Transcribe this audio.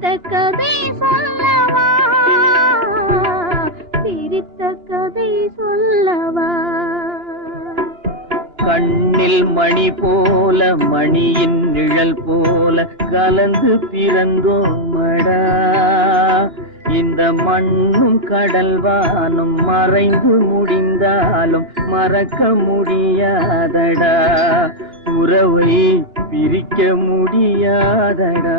பிரித்த கதை சொல்லவா, பிரித்த கதை சொல்லவா. கண்ணில் மணி போல மணியின் நிழல் போல கலந்து பிறந்தோமடா. இந்த மண்ணும் கடல்வானும் மறைந்து முடிந்தாலும் மறக்க முடியாதடா. உறவை பிரிக்க முடியாதடா.